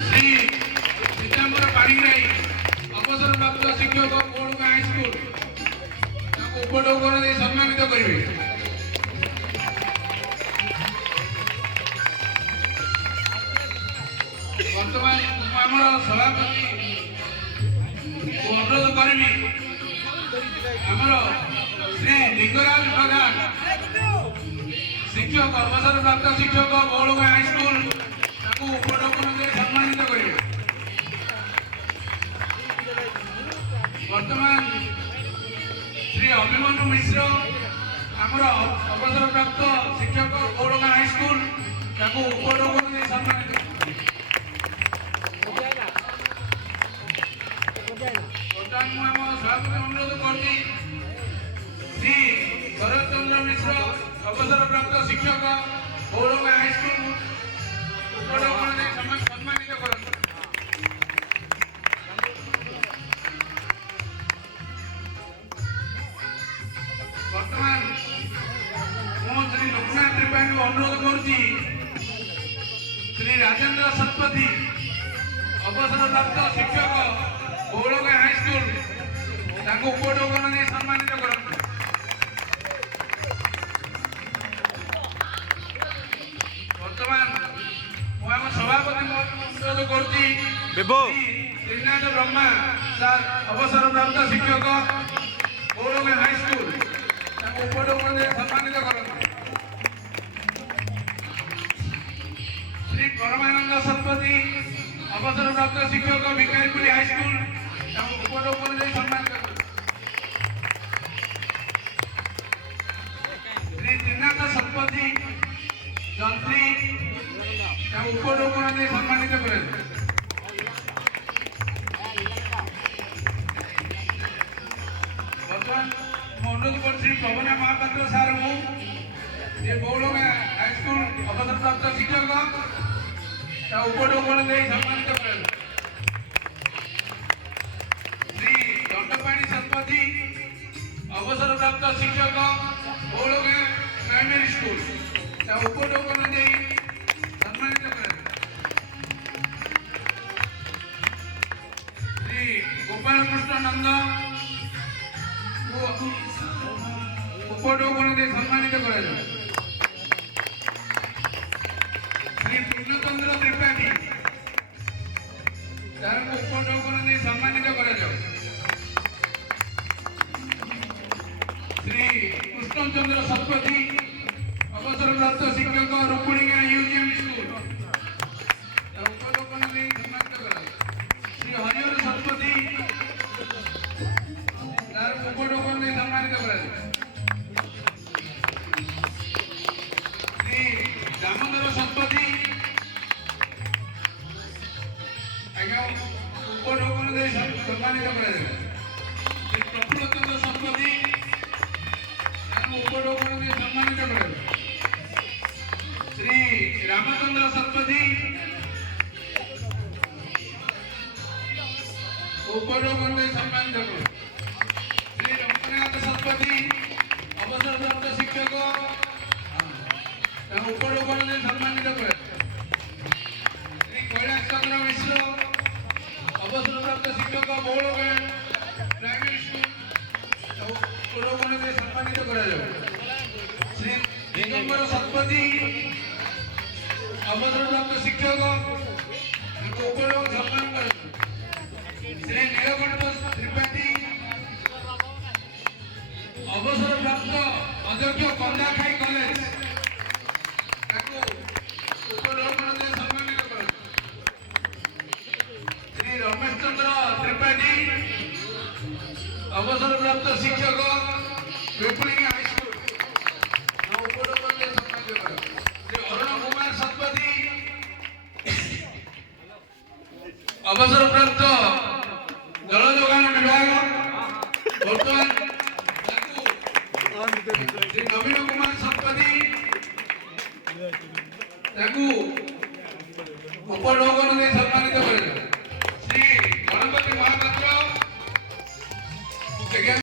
श्री पीताम्बर पाणिग्राही अवसरप्राप्त शिक्षक कोड़ुगा हाईस्कूल उपटोकन सम्मानित करेंगे। बर्तमान आम सभापति अनुरोध करी आमर श्री लिंगराज प्रधान शिक्षक अवसरप्राप्त शिक्षक कोड़ुगा हाईस्कूल उपटोकन सम्मानित करेंगे। वर्तमान श्री अभिमन्यु मिश्र आमर अवसरप्राप्त शिक्षक कोड़ुगा हाईस्कूल उपटोकन सम्मानित। अनुरोध करती श्री शरद चंद्र मिश्र अवसरप्राप्त शिक्षक कोड़ुगा हाईस्कूल उपटोकन सम्मानित करते। वर्तमान श्री लोकनाथ त्रिपाठी अनुरोध करुच्ची श्री राजेंद्र शतपथी अवसरप्राप्त शिक्षक कोड़ुगा हाईस्कूल उपटोकन सम्मानित करते। वर्तमान सभापति अनुरोध करुच्ची श्रीनाथ ब्रह्मा सर अवसरप्राप्त शिक्षक कोड़ुगा हाईस्कूल उपटोकन सम्मानित करते। श्री परमानंद शतपथी अवसरप्राप्त शिक्षक भिकारीपुरी हाईस्कूल उपटोकन सम्मानित करते। श्री त्रिनाथ शतपथी जंत्री उपटोकन सम्मानित करते। वर्तमान अनुरोध कर श्री पवना महापात्र सार कोड़ुगा हाईस्कूल अवसरप्राप्त शिक्षक उपटोकन सम्मानित करते। श्री दंडपाणी शतपथी अवसरप्राप्त शिक्षक कोड़ुगा प्राइमरी स्कूल उपटोकन सम्मानित करते। श्री गोपाल कृष्ण नंद उपटोकन सम्मानित कर। श्री पूर्णचंद्र त्रिपाठी उपटोकन सम्मानित कर। श्री कृष्णचंद्र शतपथी अवसरप्राप्त शिक्षक रुक्मिणीगा यूजीएम स्कूल उपटोकन सम्मानित कर। श्री हरिहर शतपथी उपटोकन सम्मानित कर। श्री दामोदर शतपथी उपटोकन सम्मानित कर। श्री प्रफुल्ल चंद्र शतपथी उपटोकन सम्मानित कर। श्री रामचंद्र शतपथी उपटोकन सम्मानित कर। श्री रंगनाथ शतपथी अवसरप्राप्त शिक्षक उपटोकन सम्मानित कर। श्री कैलाश चंद्र मिश्र अवसरप्राप्त शिक्षक कोड़ुगा प्राइमरी स्कूल उपटोकन सम्मानित कर। श्री दिगंबर शतपथी अवसरप्राप्त शिक्षक उपटोकन सम्मान कर। श्री नीलकंठ त्रिपाठी अवसरप्राप्त अध्यक्ष कंदाखाई कॉलेज उपटोकन सम्मानित कर। श्री रमेश चंद्र त्रिपाठी अवसरप्राप्त शिक्षक पिपली हाईस्कूल उपटोकन सम्मानित कर। श्री अरुण कुमार शतपथी अवसरप्राप्त जल जोगान विभाग वर्तमान श्री नवीन कुमार शतपथी उपटोकन सम्मानित कर। श्री गणपति महापात्र